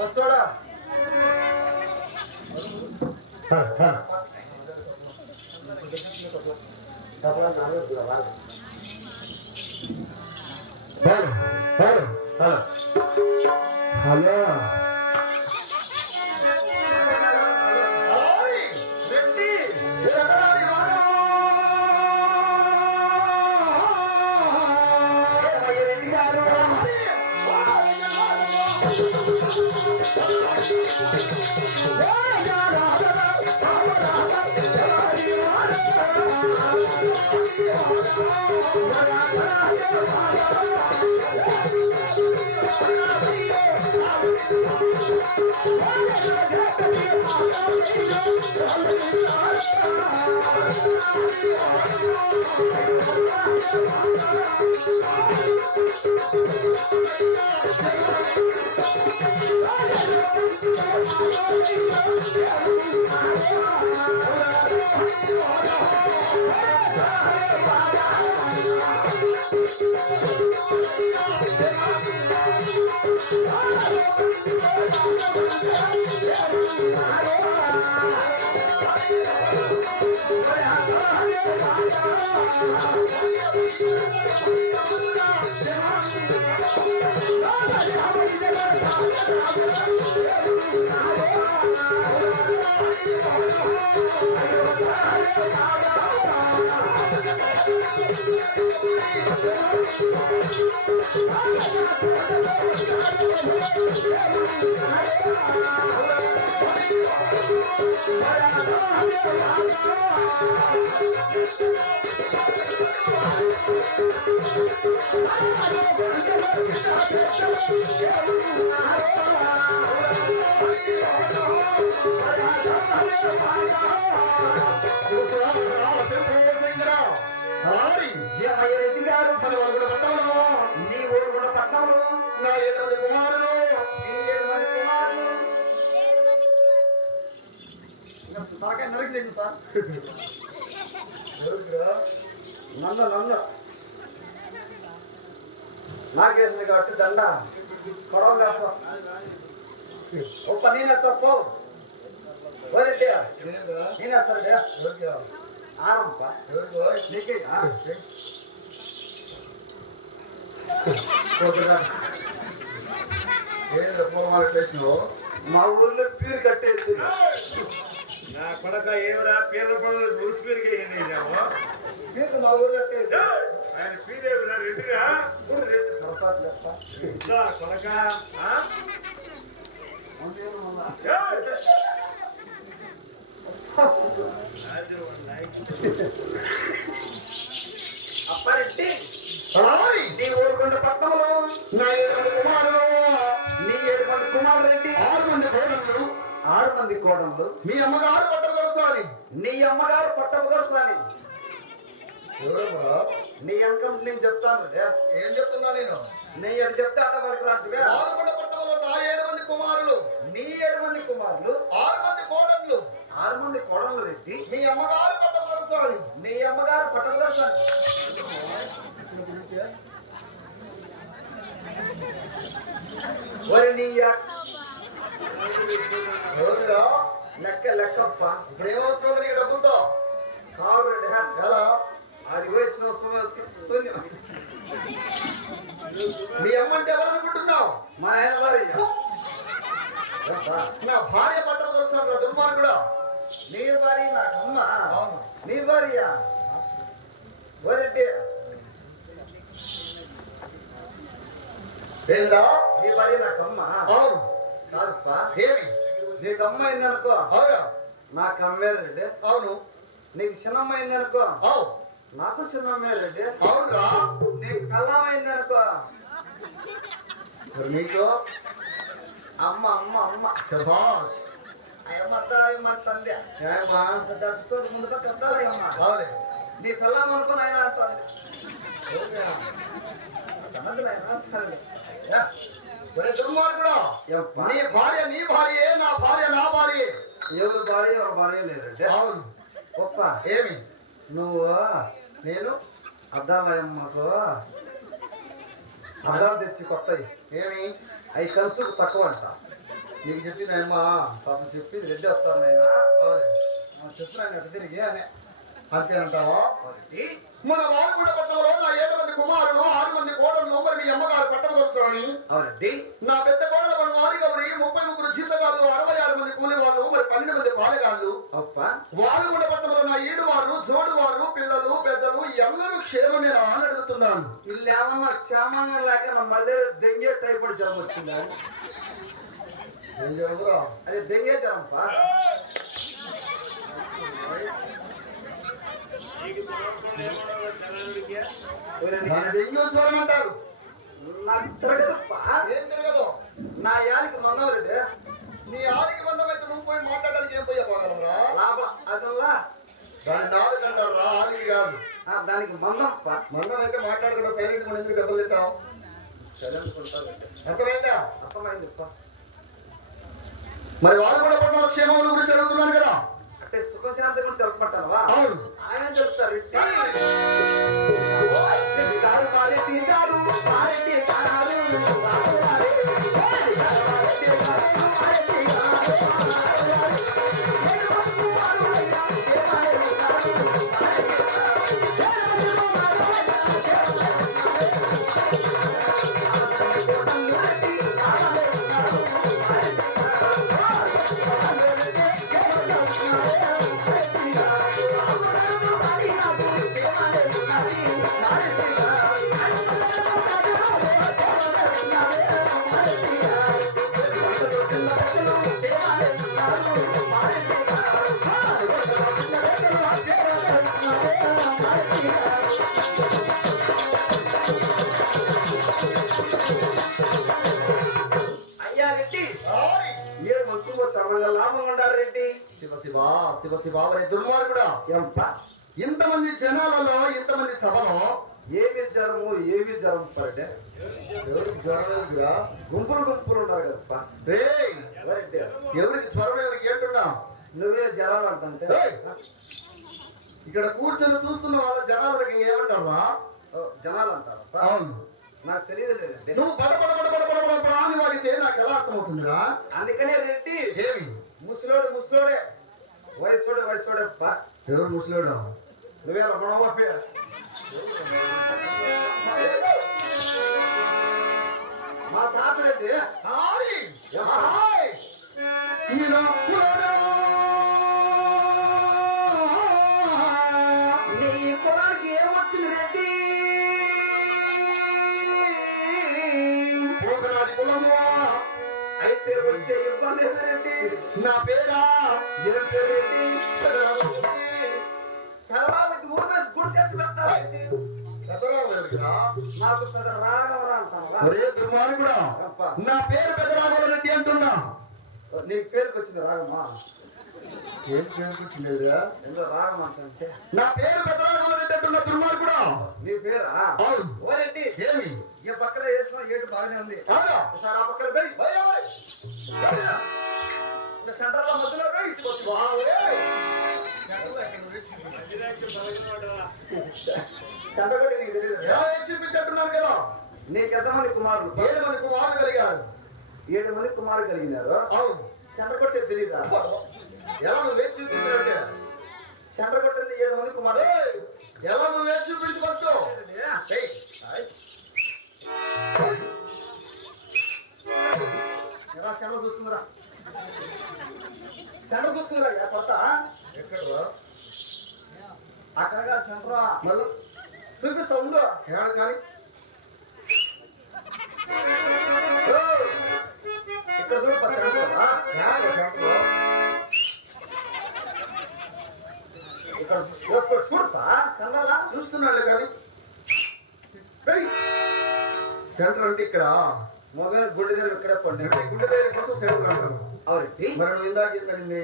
बच्चोड़ा hello Reddy గారు పదవరుగుడ పట్టణంలో నీ ఊరుగుడ పట్టణంలో నా 7 మంది కుమారులు నీ 7 మంది కుమారులు నాకే నరకలేదు సార్ నల్ల నాకేసింది కాబట్టి దండ పొడవ ఒక్క నేనే తప్పు రెడ్డి నేనే సరే ఆరంప నీకే మా ఊర్లో పీరు కట్టేసి నా కొడక ఏమరా పీర్ల పనులు రూల్స్ పీరుగా పీరు మా ఊర్లో కట్టేసి ఆయన పీరేమిరా రెడ్డిరా కొడక అప్పారెడ్డి నీ ఊరుకుంట పట్టణంలో నా 7 మంది కుమారులు నీ 7 మంది కుమారులు రెడ్డి 6 మంది కోడళ్ళు 6 మంది కోడళ్ళు మీ అమ్మగారు పట్టదొరసాని నీ అమ్మగారు పట్టదొరసాని నీ అంకం నేను చెప్తాను ఏం చెప్తున్నా నేను ఎటు చెప్తే అట వరకు రాంటివే పట్టణంలో నా 7 మంది కుమారులు నీ 7 మంది కుమారులు 6 మంది కోడళ్ళు 6 మంది కోడళ్ళు రెడ్డి మీ అమ్మగారు పట్టదొరసాని నీ అమ్మగారు పట్టదొరసాని ఒరే నీ లెక్కప్ప ఇప్పుడు ఏమవుతుంది నీకు డబ్బులతో కావురెడ్డి ఎలా ఆడికి వచ్చిన సమయం మీ అమ్మంటే ఎవరు అనుకుంటున్నావు మా ఆయన భార్య నా భార్య పట్టదొరసాను దుర్మార్గుడా నీ భార్య నాకమ్మ అవును నీ భార్య ఒరెడ్డి ఏంద్రా నీ భార్య నాకమ్మ అవును కాదుప్ప ఏమి నీకు అమ్మ అయిందనుకో అవునా నాకు అమ్మే రెడ్డి అవును నీకు చిన్నమ్మ అయిందనుకో అవు నాకు చిన్నమ్మే రెడ్డి అవునురా నీకు కళ్ళం అయిందనుకో నీకు అమ్మ అమ్మ అమ్మ శభాష్ అయ్యమ్మ అత్తారయ్యమ్మ తండ్రి ఏమ్మా చోటు ముందుగా కద్దారయ్యమ్మ అవునే నీ కళ్ళం అనుకుని ఆయన అంటుంది దుర్మార్గుడా నీ భార్య నీ భార్యే నా భార్య నా భార్యే ఎవరు భార్య లేదంటే అవును గొప్ప ఏమి నువ్వు నేను అద్దాలమ్మకు అద్దాలు తెచ్చి కొత్తవి ఏమి అవి కలుసుకు తక్కువ అంట నీకు చెప్పిందమ్మా పాపం చెప్పి రెడ్డి వస్తాను నేను చెప్పిన అటు తిరిగి అనే అంతేనంటావా మన వారుగుడ పట్టణంలో నా 7 మంది కుమారులు 6 మంది కోడళ్ళు మరి మీ అమ్మగారు పట్టదొరసాని అవునండి నా పెద్ద కోడల పని వారి గౌరి 33 జీతగాళ్ళు 66 మంది కూలి వాళ్ళు మరి 12 మంది పాలగాళ్ళు వారుగుడ పట్టణంలో నా 7 వారు జోడు వారు పిల్లలు పెద్దలు అందరూ క్షేమం నేను అడుగుతున్నాను వీళ్ళు ఏమన్నా క్షేమంగా లేక మళ్ళీ దెంగే టైఫాయిడ్ జ్వరం వచ్చిందా ఏం జరుగురా? అదే దెంగే జ్వరంపా. దాన్ని డెంగ్యూ జ్వరం అంటారు. నాకు తిరగదప్పా. ఏం తిరగదు? నా యాలికి మందవరెడ్డి. నీ ఆదికి మందం అయితే నువ్వు పోయి మాట్లాడడానికి ఏం పోయే పోగలరా? లాభం అదల్లా. దాని నాలుగు అంటారా, ఆదికి కాదు. దానికి మందప్ప. మందం అయితే మాట్లాడకుండా సైలెంట్ గా ఎందుకు దెబ్బలు తింటావు? అర్థమైందా? అర్థమైందిప్ప. మరి వాళ్ళు కూడా పట్టణ క్షేమముల గురించి అడుగుతున్నాను కదా. అంటే సుఖం శాంతి గురించి తెలుపమంటావా? అవును. ఆయన చెప్తారు. అయ్యా రెడ్డి, మీరు మంచి శ్రమంగా లాభం ఉండాలి రెడ్డి. శివ శివ శివ శివ అనే దుర్మార్గుడా. ఏంపా? ఇంతమంది జనాలలో ఇంతమంది సభలో ఏమి జ్వరం పడే ఎవరికి జ్వరం ఎదుగురా? గుంపులు ఉన్నారు కదప్పా. రేయ్, రెడ్డి, ఎవరికి జ్వరం ఎవరికి ఏంటున్నా? నువ్వే జ్వరం అంటే ఏయ్! ఇక్కడ కూర్చొని చూస్తున్న వాళ్ళ జనాలకి ఏమంటారా? జనాలు అంటారు. అవును. నాకు తెలియదు లేదండి. నువ్వు పడ అని వాగితే నాకు ఎలా అర్థమవుతుందిరా? అందుకనే రెడ్డి, ఏమి ముసలోడే వయసుడే అప్ప. ఎవరు ముసలోడా? నువ్వే మా తాత రెడ్డి. నీ కులానికి ఏమొచ్చింది రెడ్డి? పోకనాటి కులము. అయితే వచ్చే ఇబ్బంది ఏమి రెడ్డి? నా పేరా ఏం పేరు రెడ్డి? పెదరావు. పెదరావు ఊరు వేసి గుడి చేసి పెడతారు రెడ్డి. పెదరావు ఎవరికిరా? నాకు పెద్ద రాగవరా అంటావా? ఒరే దుర్మార్గుడా, నా పేరు పెదరాఘవ రెడ్డి అంటున్నా. నీ పేరుకి వచ్చింది రాగమ్మా. ఏం పేరుకొచ్చిందిరా? ఎందులో రాగం అంటే నా పేరు పెదరాఘవ రెడ్డి అంటున్నా దుర్మార్గుడా. నీ పేరా? అవును. ఓ రెడ్డి, ఏమి ఈ పక్కన వేసిన ఏటు బాగానే ఉంది. అవునా? ఒకసారి ఆ పక్కన పోయి సెంటర్ లో మధ్యలో పోయి సెంటర్ కూడా నీకు తెలియదు. చూపించట్టున్నాను కదా. నీకు ఎంతమంది కుమారులు? 7 మంది కుమారులు కలిగారు. 7 మంది కుమారులు కలిగినారు. అవును. సెంటర్ కొట్టే తెలియదా? ఎలా నువ్వు వేసి చూపించాలంటే సెంటర్ కొట్టింది 7 మంది కుమారులు. ఎలా నువ్వు వేసి చూపించి ఫస్ట్ ఎలా సెంటర్ చూసుకుందరా? సెంటర్ చూసుకుందరా? కొత్త ఎక్కడరా? అక్కడగా సెంటర్ మళ్ళీ చూపిస్తా ఉండు. ఏడు కానీ ఇక్కడ చూడప్ప సెంటర్. ఇక్కడ చూడపా కన్నారా? చూస్తున్నాడు కానీ సెంటర్ అంటే ఇక్కడ మొగలు గుండె దగ్గర ఇక్కడే పండి. గుండె దగ్గర కోసం సెంటర్ అంటారు. అవునండి. మరి నువ్వు ఇందాక ఏంటండి?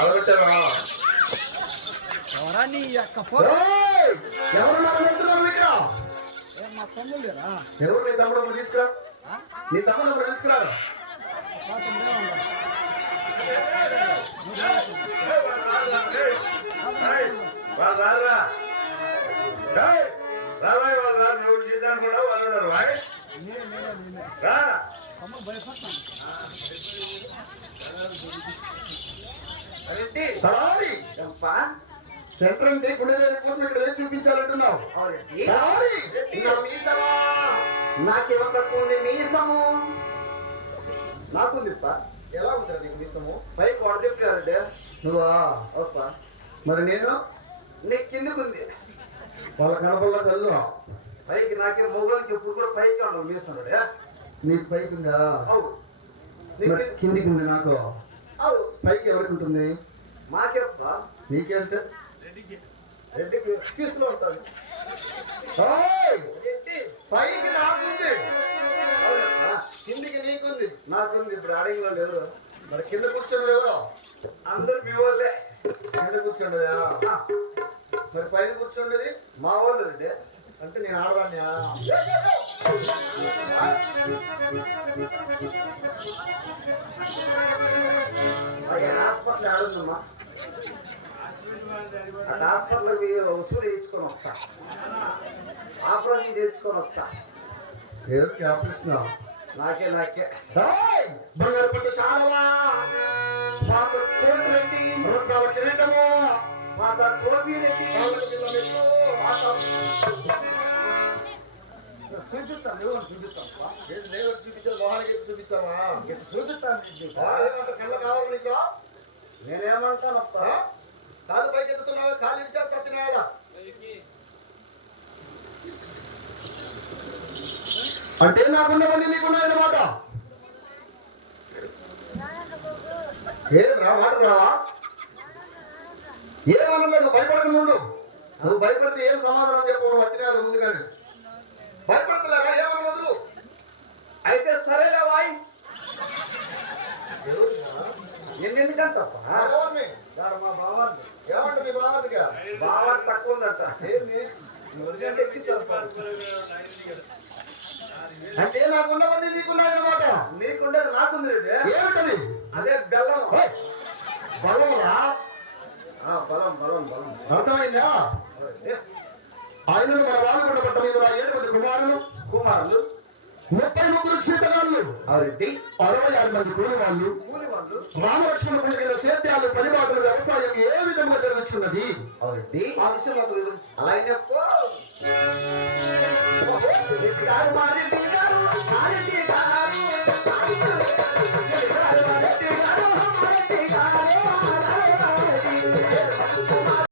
అడగట్టారా? ఎవరా నీ యొక్క ఎవరు మా తమ్ముళ్ళేరా? ఎవరు నీ తమ్ముడు తీసుకురా? నీ తమ్ముడు తీసుకురా. సెంటర్ అంటే గుండె కోసం ఇక్కడ చూపించాలంటున్నావు. నాకేమో తక్కువ ఉంది మీసము. నాకుంది ఎలా ఉంటుంది నీకు మీసము? పైకి వడదిప్పారండి. నువ్వా? అవుపా. మరి నేను నీకు కిందికుంది. వాళ్ళ కనపల్ల కళ్ళు పైకి నాకే మొగోళ్ళకి ఎప్పుడు కూడా పైకి ఉండవు మీస్తున్నాడు. నీకు పైకి ఉందా? అవు మరి కిందికి ఉంది నాకు. అవు పైకి ఎవరికి ఉంటుంది? మాకేప్పా నీకేంటే రెడ్డికి తీసుకుని ఉంటాడు. పైకి నాకుంది, అవునప్పా కిందికి నీకుంది. నాకుంది. ఇప్పుడు అడగిలో లేదు. మరి కింద కూర్చున్నది ఎవరో? అందరు మీ వాళ్ళే. కింద కూర్చుండదా? మరి పైన కూర్చుండేది మా వాళ్ళు రెడ్డి. అంటే నేను ఆడవాణ్ణా? హాస్పిటల్ ఆడుందమ్మా. అటు హాస్పిటల్కి వసూలు చేయించుకొని వస్తా, ఆపరేషన్ చేయించుకొని వస్తా. ఎవరికి ఆపరేషన్? నాకే బంగారు పట్టు శాలవా, మాత కోటి రెడ్డి, రత్నాల కిరీటము, మాత గోపి రెడ్డి, కాళ్ళకు పిల్ల మెట్లు. చూపిస్తాను. ఎవరు చూపిస్తాను? ఏది దేవుడు చూపించాలి, మొహానికి ఎత్తి చూపించావా? చూపిస్తాను. ఏమంత కళ్ళ కావాలి నీకు? నేనేమంటానప్ప, కాలు పైకి ఎత్తుతున్నావా? కాలు ఇచ్చేస్తా తినాలా? అంటే నాకున్నవన్నీ నీకున్నాయన్నమాట. ఏం రా మాట రావా? ఏమన్నా నువ్వు భయపడక నుండు. నువ్వు భయపడితే ఏం సమాధానం చెప్పు? నువ్వు వచ్చినాలు ముందుగానే భయపడతలేరా? ఏమన్నా వదులు. అయితే సరేలే వాయి. ఎన్నెందుకంటప్ప? ఎవరిని? మా బావాన్ని. ఏమంట నీ బాగా? బావాడు తక్కువ ఉందట. ఏంది అంటే నాకున్నవన్నీ నీకున్నాయన్నమాట. నీకుండేది నాకుంది రెడ్డి. ఏమిటది? అదే బెల్లం. బలమరా? బలం బలం బలం. అర్థమైందా? ఆయనను మన వాళ్ళ పట్ట మీద 7 మంది కుమారులు, 33 చీతగాళ్ళు, 66 మంది కూలి వాళ్ళు, రామలక్ష్మణ కొండ కింద సేద్యాలు, పరిపాటలు, వ్యవసాయం ఏ విధంగా జరుగుతున్నది ఆ విషయం మాకు వివరించు. అలాగే రెడ్డి గారు మా రెడ్డి గారు